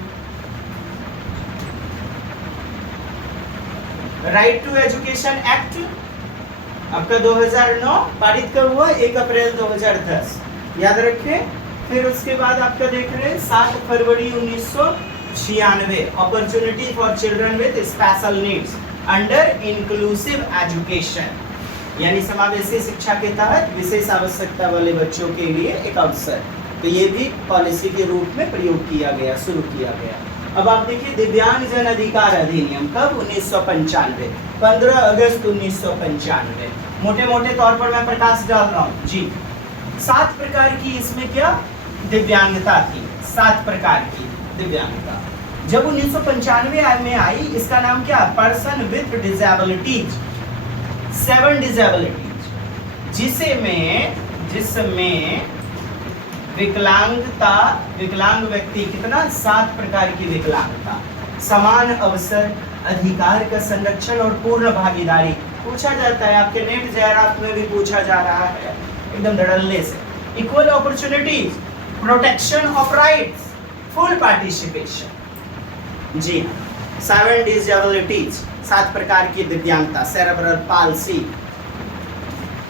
राइट टू एजुकेशन एक्ट आपका 2009 पारित कब हुआ? 1 अप्रैल 2010, याद रखें। फिर उसके बाद आपका देख रहे हैं 7 फरवरी 1996 opportunity for children with special needs under inclusive education, यानी समावेशी शिक्षा के तहत विशेष आवश्यकता वाले बच्चों के लिए एक अवसर। तो ये भी पॉलिसी के रूप में प्रयोग किया गया, शुरू किया गया। अब आप देखिए दिव्यांग जन अधिकार अधिनियम कब? 1995, 15 अगस्त 1995। मोटे मोटे तौर पर मैं प्रकाश डाल रहा हूँ जी। 7 प्रकार की इसमें क्या दिव्यांगता थी, 7 प्रकार की दिव्यांगता। जब 1995 में आई, इसका नाम क्या? पर्सन विथ डिसेबिलिटीज, 7 डिसेबिलिटीज, जिसमें विकलांगता, विकलांग व्यक्ति कितना? 7 प्रकार की विकलांगता, समान अवसर, अधिकार का संरक्षण और पूर्ण भागीदारी। पूछा जाता है आपके नेट ज़ेआरएफ में भी पूछा जा रहा है एकदम धड़ल्ले से। Equal opportunities, protection of rights, full participation. जी 7 डिसेबिलिटीज, 7 प्रकार की दिव्यांगता, सेरेब्रल पाल्सी।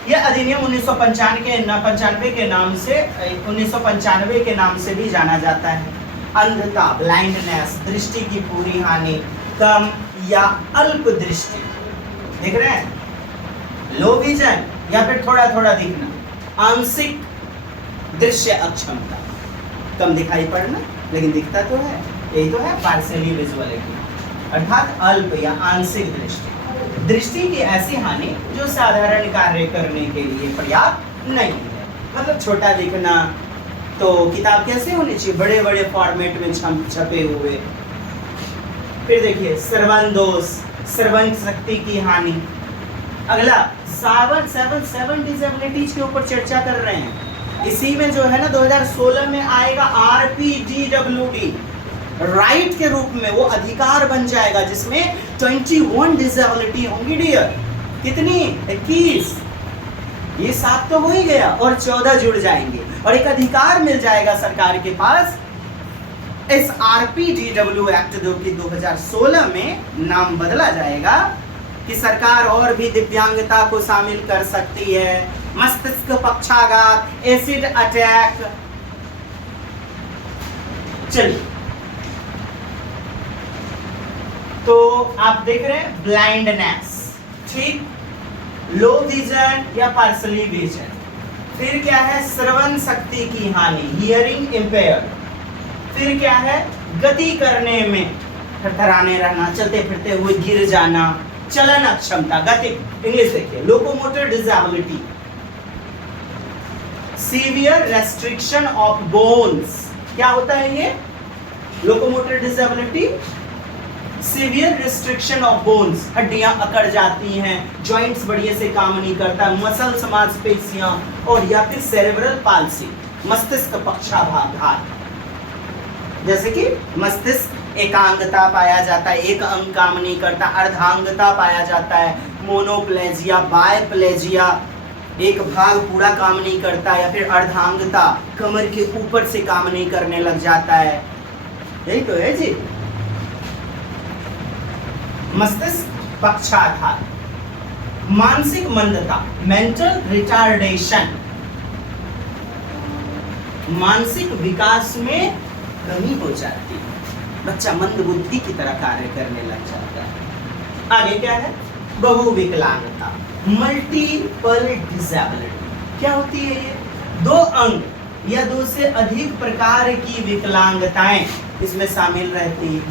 यह अधिनियम 1995 के नाम से भी जाना जाता है। अंधता, ब्लाइंडनेस, दृष्टि की पूरी हानि, कम या अल्प दृष्टि, देख रहे हैं, लो विजन या फिर थोड़ा थोड़ा दिखना, आंशिक दृश्य अक्षमता, कम दिखाई पड़ना लेकिन दिखता तो है, यही तो है पार्शियली विजुअलिटी, अर्थात अल्प या आंशिक दृष्टि। दृष्टि की ऐसी हानि जो साधारण कार्य करने के लिए पर्याप्त नहीं है, मतलब छोटा दिखना। तो किताब कैसे होनी चाहिए? बड़े बड़े फॉर्मेट में छपे हुए। फिर देखिए श्रवण दोष, श्रवण शक्ति की हानि। अगला 7 डिसेबिलिटीज के ऊपर चर्चा कर रहे हैं। इसी में जो है ना 2016 में आएगा RPDWD, राइट के रूप में वो अधिकार बन जाएगा, जिसमें 21 डिसेबिलिटी होंगी डियर। कितनी? 21। ये 7 तो हो ही गया और 14 जुड़ जाएंगे और एक अधिकार मिल जाएगा सरकार के पास। इस RPDW एक्ट जो कि 2016 में नाम बदला जाएगा कि सरकार और भी दिव्यांगता को शामिल कर सकती है। मस्तिष्क पक्षाघात, एसिड अटैक। चलिए, तो आप देख रहे हैं ब्लाइंडनेस, ठीक, लो विजन या पार्शियली विजन। फिर क्या है? श्रवण शक्ति की हानि, हियरिंग इम्पेयर्ड। फिर क्या है? गति करने में थरथराने रहना, चलते फिरते हुए गिर जाना, चलन अक्षमता, गति, इंग्लिश देखिए, locomotor disability. Severe restriction of bones, क्या होता है ये? Locomotor disability, severe restriction of bones, हड्डियां अकड़ जाती हैं, जॉइंट्स बढ़िया से काम नहीं करता, मसल्स, मांसपेशियां, और या फिर सेरेब्रल पाल्सी, मस्तिष्क पक्षाघात, जैसे कि मस्तिष्क एकांगता पाया जाता है, एक अंग काम नहीं करता, अर्धांगता पाया जाता है, मोनोप्लेजिया, बायप्लेजिया, एक भाग पूरा काम नहीं करता, या फिर अर्धांगता, कमर के ऊपर से काम नहीं करने लग जाता है। यही तो है जी मस्तिष्क पक्षाघात। मानसिक मंदता, मेंटल रिटार्डेशन, मानसिक विकास में कमी हो जाती है, बच्चा मंद बुद्धि की तरह कार्य करने लग जाता है। आगे क्या है? बहुविकलांगता, मल्टीपल डिसेबिलिटी। क्या होती है ये? 2 अंग या 2 से अधिक प्रकार की विकलांगताएं इसमें शामिल रहती है।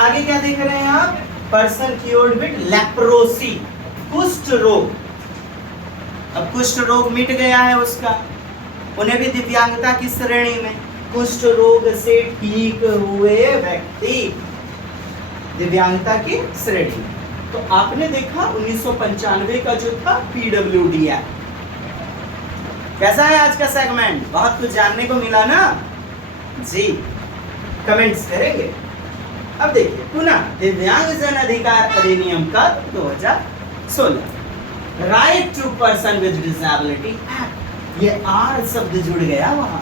आगे क्या देख रहे हैं आप? पर्सन क्योर्ड विद लेप्रोसी, कुष्ठ रोग। अब कुष्ठ रोग मिट गया है उसका, उन्हें भी दिव्यांगता की श्रेणी में। कुष्ठ रोग से ठीक हुए व्यक्ति दिव्यांगता की श्रेणी में। तो आपने देखा 1995 का जो था PWD एक्ट। कैसा है आज का सेगमेंट? बहुत कुछ जानने को मिला ना जी, कमेंट्स करेंगे। अब देखिए पुनः दिव्यांग जन अधिकार अधिनियम का 2016 16 right to person with disability act, ये आर शब्द जुड़ गया वहां,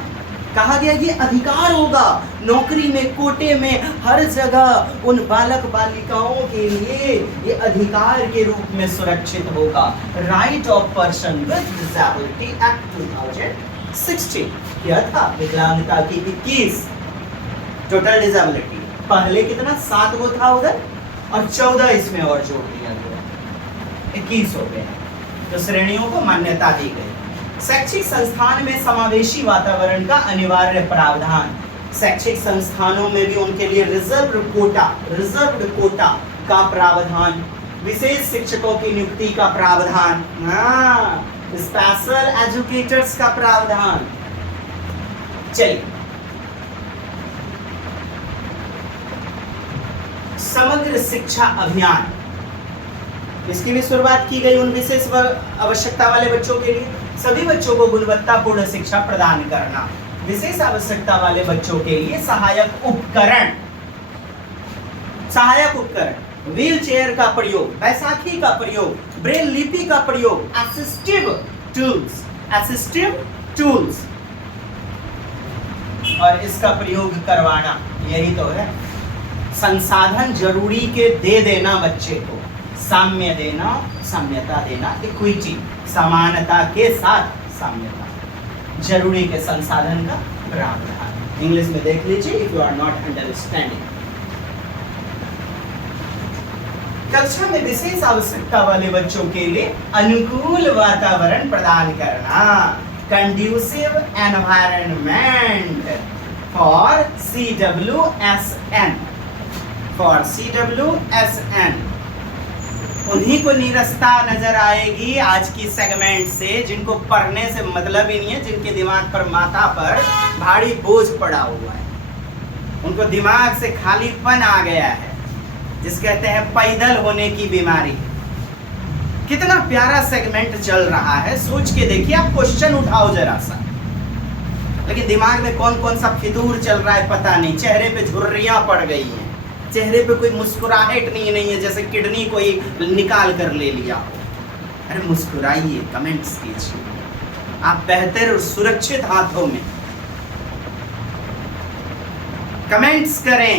कहा गया ये अधिकार होगा नौकरी में, कोटे में, हर जगह उन बालक बालिकाओं के लिए ये अधिकार के रूप में सुरक्षित होगा। Right of person with disability act 2016 क्या था? विकलांगता की 21 टोटल डिसेबिलिटी, पहले कितना 7 वो था उधर और 14 इसमें और जोड़ दिया गया, 21 हो गया, तो श्रेणियों को मान्यता दी गई। शैक्षिक संस्थान में समावेशी वातावरण का अनिवार्य प्रावधान, शैक्षिक संस्थानों में भी उनके लिए रिजर्व्ड कोटा का प्रावधान, विशेष शिक्षकों की नियुक्ति का प्रावधान, स्पेशल एजुकेटर्स का प्रावधान। चलिए समग्र शिक्षा अभियान, इसकी भी शुरुआत की गई उन विशेष आवश्यकता वाले बच्चों के लिए, सभी बच्चों को गुणवत्तापूर्ण शिक्षा प्रदान करना, विशेष आवश्यकता वाले बच्चों के लिए सहायक उपकरण, व्हील चेयर का प्रयोग, बैसाखी का प्रयोग, ब्रेल लिपि का प्रयोग, असिस्टिव टूल्स और इसका प्रयोग करवाना, यही तो है। संसाधन जरूरी के दे देना बच्चे को, साम्य देना, साम्यता देना, इक्विटी, समानता के साथ साम्यता, जरूरी के संसाधन का प्रावधान। इंग्लिश में देख लीजिए if you are not understanding. कक्षा में विशेष आवश्यकता वाले बच्चों के लिए अनुकूल वातावरण प्रदान करना, कंड्यूसिव एनवायरनमेंट फॉर CWSN। उन्हीं को निरस्ता नजर आएगी आज की सेगमेंट से, जिनको पढ़ने से मतलब ही नहीं है, जिनके दिमाग पर, माथा पर भारी बोझ पड़ा हुआ है, उनको दिमाग से खालीपन आ गया है, जिस कहते हैं पैदल होने की बीमारी। कितना प्यारा सेगमेंट चल रहा है, सोच के देखिए आप, क्वेश्चन उठाओ जरा सा, लेकिन दिमाग में कौन कौन सा फितूर चल रहा है पता नहीं, चेहरे पे झुर्रियां पड़ गई हैं, चेहरे पे कोई मुस्कुराहट नहीं है, जैसे किडनी कोई निकाल कर ले लिया हो। अरे मुस्कुराइए, कमेंट्स कीजिए, आप बेहतर और सुरक्षित हाथों में कमेंट्स करें,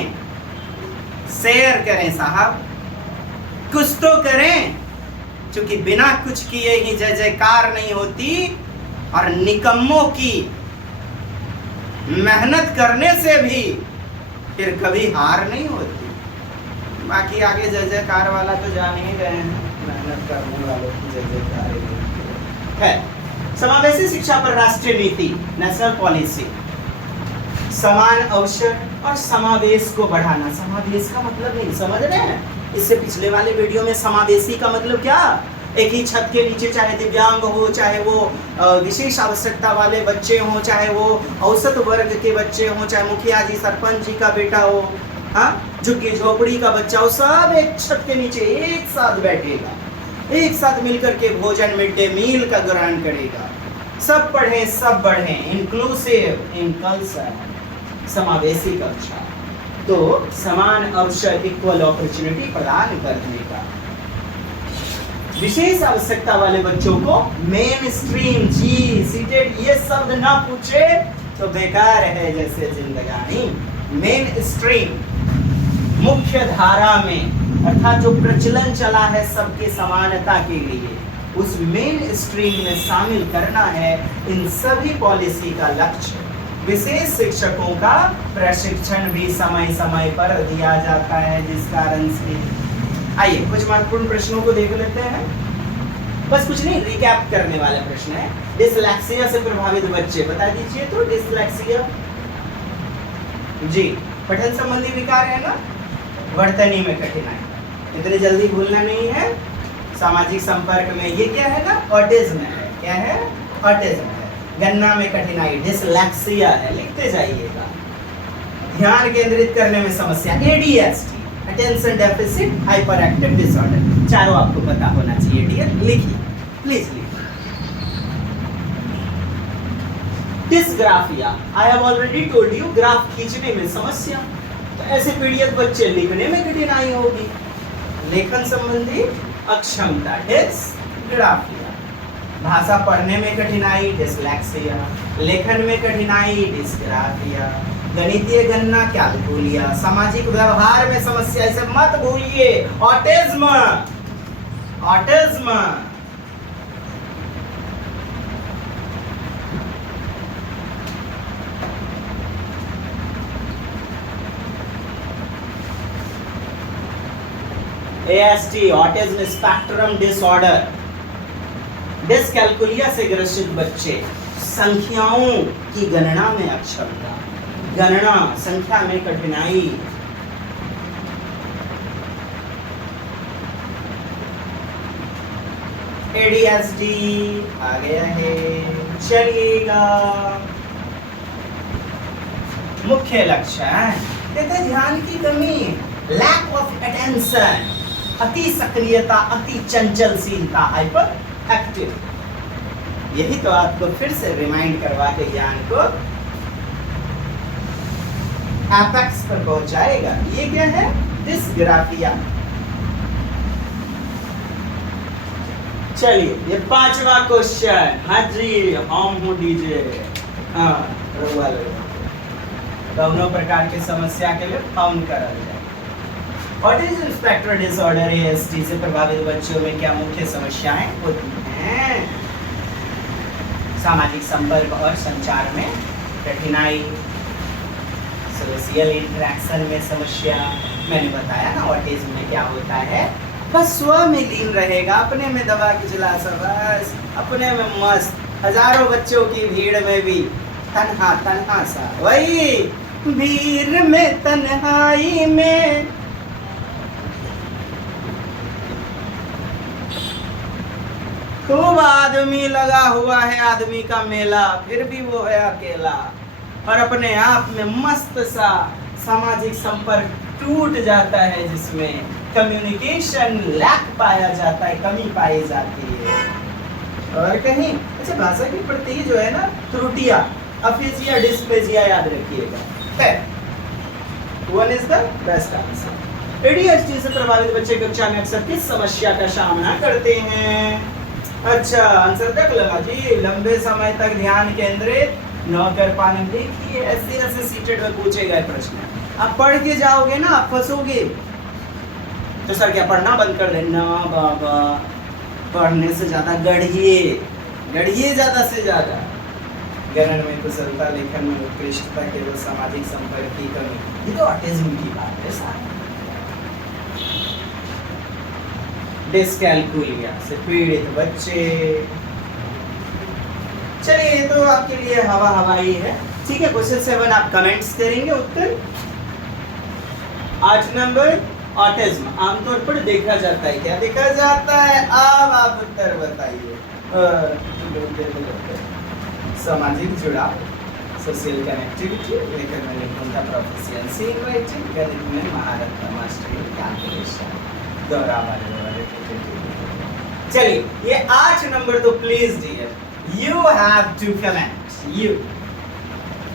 शेयर करें साहब, कुछ तो करें, क्योंकि बिना कुछ किए ही जय जयकार नहीं होती, और निकम्मों की मेहनत करने से भी फिर कभी हार नहीं होती। बाकी आगे जय जयकार वाला तो जान ही गए हैं, मेहनत करने वालों की जय जयकार है। समावेशी शिक्षा पर राष्ट्रीय नीति, नेशनल पॉलिसी, समान अवसर और समावेश को बढ़ाना। समावेश का मतलब नहीं समझ रहे हैं? इससे पिछले वाले वीडियो में समावेशी का मतलब क्या, एक ही छत के नीचे चाहे दिव्यांग हो, चाहे वो विशेष आवश्यकता वाले बच्चे हों, चाहे वो औसत वर्ग के बच्चे हों, चाहे मुखिया जी सरपंच जी का बेटा हो, हाँ, झुग्गी झोपड़ी का बच्चा हो, सब एक छत के नीचे एक साथ बैठेगा, एक साथ मिलकर के भोजन, मिड डे मील का ग्रहण करेगा, सब पढ़ें सब बढ़ें, इंक्लूसिव, इनकल्चर, समावेशी कक्षा, तो समान अवसर, इक्वल अपॉर्चुनिटी प्रदान करने का। विशेष आवश्यकता वाले बच्चों को मेन स्ट्रीम, जी सीटेड ये शब्द ना पूछे तो बेकार है जैसे जिंदगानी। मेन स्ट्रीम, मुख्य धारा में, अर्थात जो प्रचलन चला है सबके समानता के लिए, उस मेन स्ट्रीम में शामिल करना है इन सभी पॉलिसी का लक्ष्य। विशेष शिक्षकों का प्रशिक्षण भी समय समय पर दिया जाता है, जिस कारण से, आइए कुछ महत्वपूर्ण प्रश्नों को देख लेते हैं। बस कुछ नहीं, रिकैप करने वाले प्रश्न है। डिसलेक्सिया से प्रभावित बच्चे, बता दीजिए तो डिसलेक्सिया, जी पठन संबंधी विकार है ना, वर्तनी में कठिनाई, इतनी जल्दी भूलना नहीं है। सामाजिक संपर्क में ये क्या है ना, ऑटिज्म है, क्या है, ऑटिज्म है। गणना में कठिनाई डिसलेक्सिया है, लिखते जाइएगा। ध्यान केंद्रित करने में समस्या ADHD, attention deficit hyper active disorder, चारों आपको पता होना चाहिए डियर, लिखिए प्लीज लिखिए। Dysgraphia, I have already told you, graph खींचने में समस्या, तो ऐसे पीड़ित बच्चे लिखने में कठिनाई होगी। लेखन संबंधी अक्षमता डिसग्राफिया। भाषा पढ़ने में कठिनाई डिसलेक्सिया, लेखन में कठिनाई डिसग्राफिया, गणितीय गणना कैलकुलिया, सामाजिक व्यवहार में समस्या, इसे मत भूलिए, autism. Autism ASD autism spectrum disorder. Dyscalculia से ग्रसित बच्चे संख्याओं की गणना में अक्षमता, गणना संख्या में कठिनाई। ADHD आ गया है, चलिएगा मुख्य लक्षण। देखते ध्यान की कमी, लैक ऑफ अटेंशन, अति सक्रियता, अति चंचलशीलता, हाइपर एक्टिव। यही तो आपको फिर से रिमाइंड करवा के ज्ञान को एपेक्स पर पहुंचाएगा। ये क्या है? डिसग्राफिया। चलिए ये 5वां क्वेश्चन। हाँ जी, हम हूँ डीजे। हाँ, दोनों प्रकार की समस्या के लिए फाउंड करा जाए। ऑटिज्म स्पेक्ट्रम डिसऑर्डर ASD से प्रभावित बच्चों में क्या मुख्य समस्याएं होती हैं? सामाजिक संपर्क और संचार में कठिनाई, सोशल इंटरेक्शन में समस्या। मैंने बताया ना ऑटिज्म में क्या होता है, बस स्व में लीन रहेगा, अपने में दबा के चला सा, बस अपने में मस्त, हजारों बच्चों की भीड़ में भी तन्हा तन्हा सा, वही भीड़ में तन्हाई में। खूब आदमी लगा हुआ है, आदमी का मेला, फिर भी वो है अकेला और अपने आप में मस्त सा। सामाजिक संपर्क टूट जाता है, जिसमें कम्युनिकेशन लैक पाया जाता है, कमी पाई जाती है। और कहीं अच्छा भाषा के प्रति जो है ना त्रुटियां, अफेजिया, डिस्पेजिया याद रखिएगा। One is the best answer. ADHD से प्रभावित बच्चे कक्षा में अक्सर किस समस्या का सामना करते हैं? अच्छा, आंसर तक लगा जी, लंबे समय तक ध्यान केंद्रित न कर पाने। देखिए ऐसे ऐसे सीटेड में पूछे गए प्रश्न, आप पढ़ के जाओगे ना आप फंसोगे। तो सर क्या पढ़ना बंद कर देना? बाबा, पढ़ने से ज्यादा गढ़िए, गढ़िए ज्यादा से ज्यादा। गणन में कुशलता, लेखन में उत्कृष्टता, केवल सामाजिक संपर्क की कमी, ये तो ऑटिज्म की बात है साहब। डिसकैलकुलिया से पीड़ित बच्चे। चलिए ये तो आपके लिए हवा हवाई है, ठीक है। क्वेश्चन 7 आप कमेंट्स करेंगे उत्तर। 8 नंबर ऑटिज्म आमतौर पर देखा जाता है, क्या देखा जाता है? अब आप उत्तर बताइए। सामाजिक जुड़ाव, सोशल कनेक्टिविटी, लेखन में निपुणता, प्रोफिशिएंसी इन राइटिंग, गणित में महारत, मास्टरी, कैलकुलेशन, दोहराव। चलिए ये 8 नंबर तो please dear you have to comment, you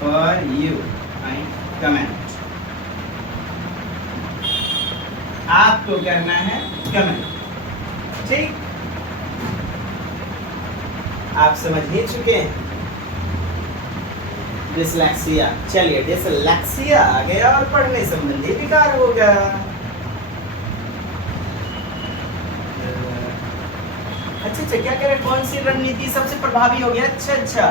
for you comment, आपको करना है कमेंट, ठीक। आप समझ ही चुके हैं डिसलेक्सिया। चलिए डिसलेक्सिया आ गया और पढ़ने संबंधी विकार हो गया। अच्छा, क्या कह रहे, कौन सी रणनीति सबसे प्रभावी हो गया? अच्छा,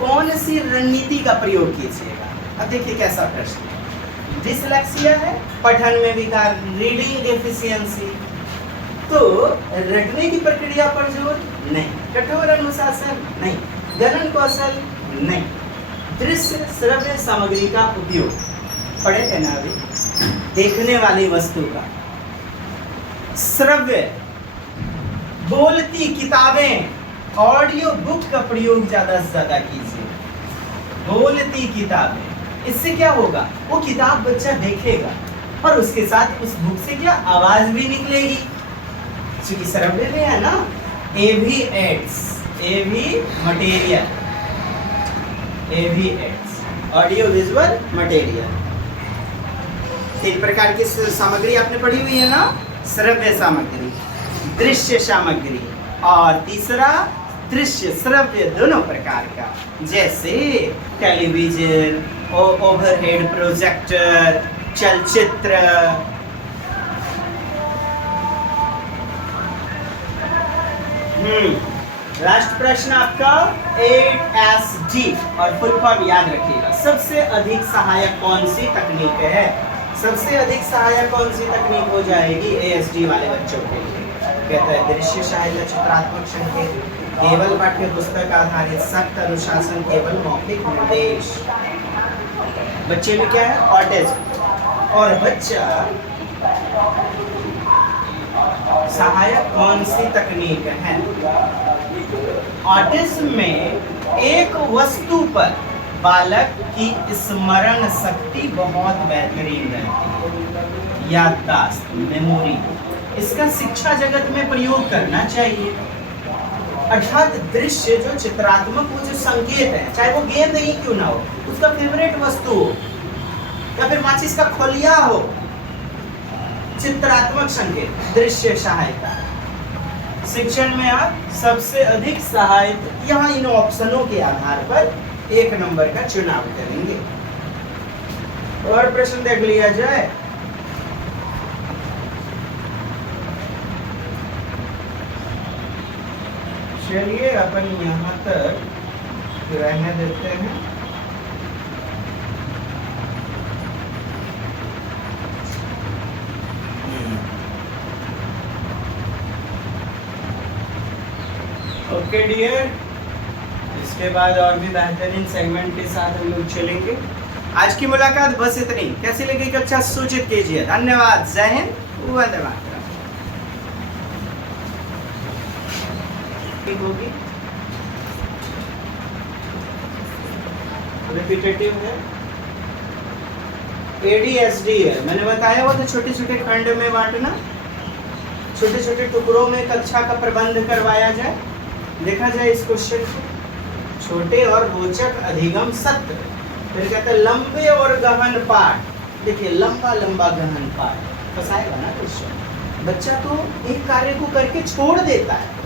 कौन सी रणनीति का प्रयोग कीजिएगा? अब देखिए कैसा प्रश्न है। डिसलेक्सिया है, पठन में विकार, रीडिंग डेफिशिएंसी, तो रटने की प्रक्रिया पर जोर नहीं, कठोर अनुशासन नहीं, गणन कौशल नहीं, दृश्य श्रव्य सामग्री का उपयोग, पढ़े थे ना अभी, देखने वाली वस्तु का, श्रव्य बोलती किताबें, ऑडियो बुक का प्रयोग ज्यादा से ज्यादा कीजिए। बोलती किताबें, इससे क्या होगा? वो किताब बच्चा देखेगा और उसके साथ उस बुक से क्या आवाज भी निकलेगी, क्योंकि श्रव्य में है ना एवी एड्स, एवी मटेरियल, एवी एड्स, ऑडियो विजुअल मटेरियल। 3 प्रकार की सामग्री आपने पढ़ी हुई है ना, श्रव्य सामग्री, दृश्य सामग्री, और तीसरा दृश्य श्रव्य दोनों प्रकार का, जैसे टेलीविजन, ओवरहेड प्रोजेक्टर, चलचित्र। लास्ट प्रश्न आपका 8SD, और फुल फॉर्म याद रखिएगा। सबसे अधिक सहायक कौन सी तकनीक है? सबसे अधिक सहायक कौन सी तकनीक हो जाएगी ASD वाले बच्चों के लिए? कहता है दृश्य सहायता, चित्रात्मक संकेत, केवल पाठ्य पुस्तक आधारित, सख्त अनुशासन, केवल मौखिक निर्देश। बच्चे में क्या है? ऑटिज्म। और बच्चा सहायक कौन सी तकनीक है? ऑटिज्म में एक वस्तु पर बालक की स्मरण शक्ति बहुत बेहतरीन रहती है, याददाश्त, मेमोरी। इसका शिक्षा जगत में प्रयोग करना चाहिए। अर्थात दृश्य जो चित्रात्मक, वो जो संकेत है, चाहे वो गेंद ही क्यों ना हो, उसका फेवरेट वस्तु हो, या फिर माचिस का खोलिया हो, चित्रात्मक संकेत, दृश्य सहायता। शिक्षण में आप सबसे अधिक सहायता, यहाँ इन ऑप्शनों के आधार पर 1 नंबर का चुनाव करेंगे। और प्रश्न देख लिया जाए। चलिए अपन यहाँ तक रहने देते हैं। ओके डियर, इसके बाद और भी बेहतरीन सेगमेंट के साथ हम लोग चलेंगे। आज की मुलाकात बस इतनी। कैसी लगी कक्षा सूचित कीजिए। धन्यवाद। जय हिंद, वंदे मातरम। होगी रिपीटेटिव है, ADSD है। मैंने बताया वो तो छोटे छोटे खंड में बांटना, छोटे छोटे टुकड़ों में कक्षा का प्रबंध करवाया जाए। देखा जाए इस क्वेश्चन को, छोटे और रोचक अधिगम सत्र। फिर कहते हैं लंबे और गहन पाठ। देखिए लंबा लंबा गहन पाठ फंसाएगा ना क्वेश्चन। बच्चा तो एक कार्य को करके छोड़ देता है।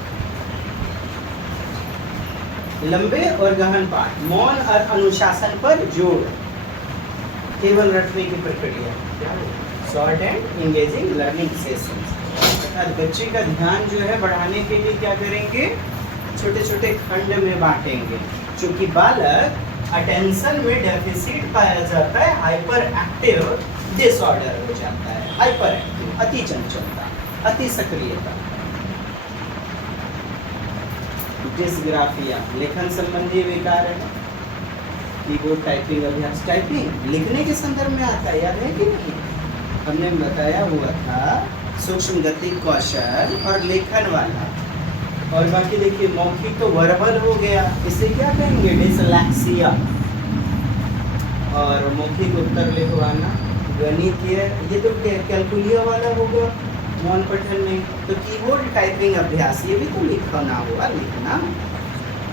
लंबे और गहन पाठ, मौन और अनुशासन पर जोर, केवल रटने की प्रक्रिया, short and engaging learning sessions. अर्थात बच्चे का ध्यान जो है बढ़ाने के लिए क्या करेंगे? छोटे छोटे खंड में बांटेंगे। क्योंकि बालक अटेंशन में डेफिसिट पाया जाता है, हाइपर एक्टिव डिसऑर्डर हो जाता है। हाइपर एक्टिव, अति चंचलता, अति सक्रियता। डिस्ग्राफिया, लेखन संबंधी विकार है। कीबोर्ड टाइपिंग अभ्यास, टाइपिंग लिखने के संदर्भ में आता है, याद है कि नहीं? हमने बताया हुआ था सूक्ष्म गति कौशल और लेखन वाला। और बाकी देखिए मौखिक तो वर्बल हो गया, इसे क्या कहेंगे? डिसलैक्सिया। और मौखिक उत्तर लिखवाना, गणितीय, ये तो कैलकुलिया वाला होगा मौन पठन में। तो कीबोर्ड टाइपिंग अभ्यास, ये भी तो लिखना हुआ, लिखना।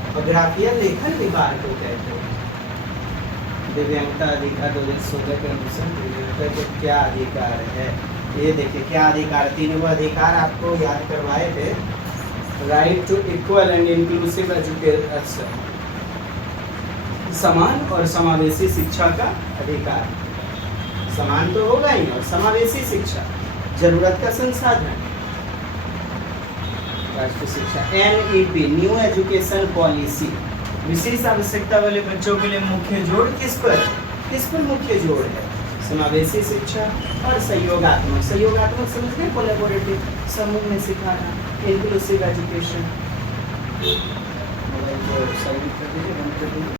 और ग्राफिया लेखन विकार को कहते हैं। दिव्यांगता अधिकार 2016 के अनुसार दिव्यांगता को क्या अधिकार है? ये देखिए क्या अधिकार, तीनों अधिकार आपको याद करवाए थे। Right to equal and inclusive education, समान और समावेशी शिक्षा का अधिकार। समान तो होगा ही, और समावेशी शिक्षा, जरूरत का संसाधन, राष्ट्रीय शिक्षा। NEP, न्यू एजुकेशन पॉलिसी, विशेष आवश्यकता वाले बच्चों के लिए मुख्य जोड़ किस पर मुख्य जोड़ है? समावेशी शिक्षा और सहयोगात्मक। सहयोगात्मक समझ गए? कोलैबोरेटिव, समूह में सिखाना, इंक्लूसिव एजुकेशन। मोबाइल को साइलेंट कर दीजिए, बंद कर दीजिए।